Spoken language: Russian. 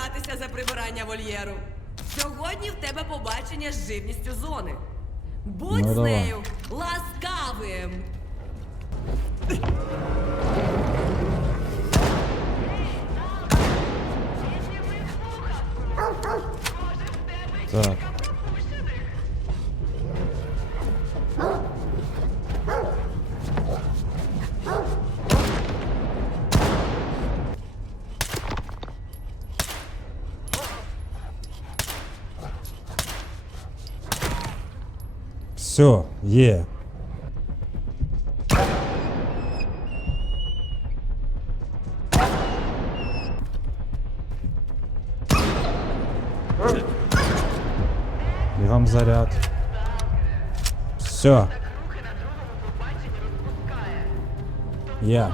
братися за прибирання вольєру. Сьогодні в тебе побачення з живністю зони. Будь Ну, з нею ласкавим. Так. Все, є. Бігом заряд. Все. Є.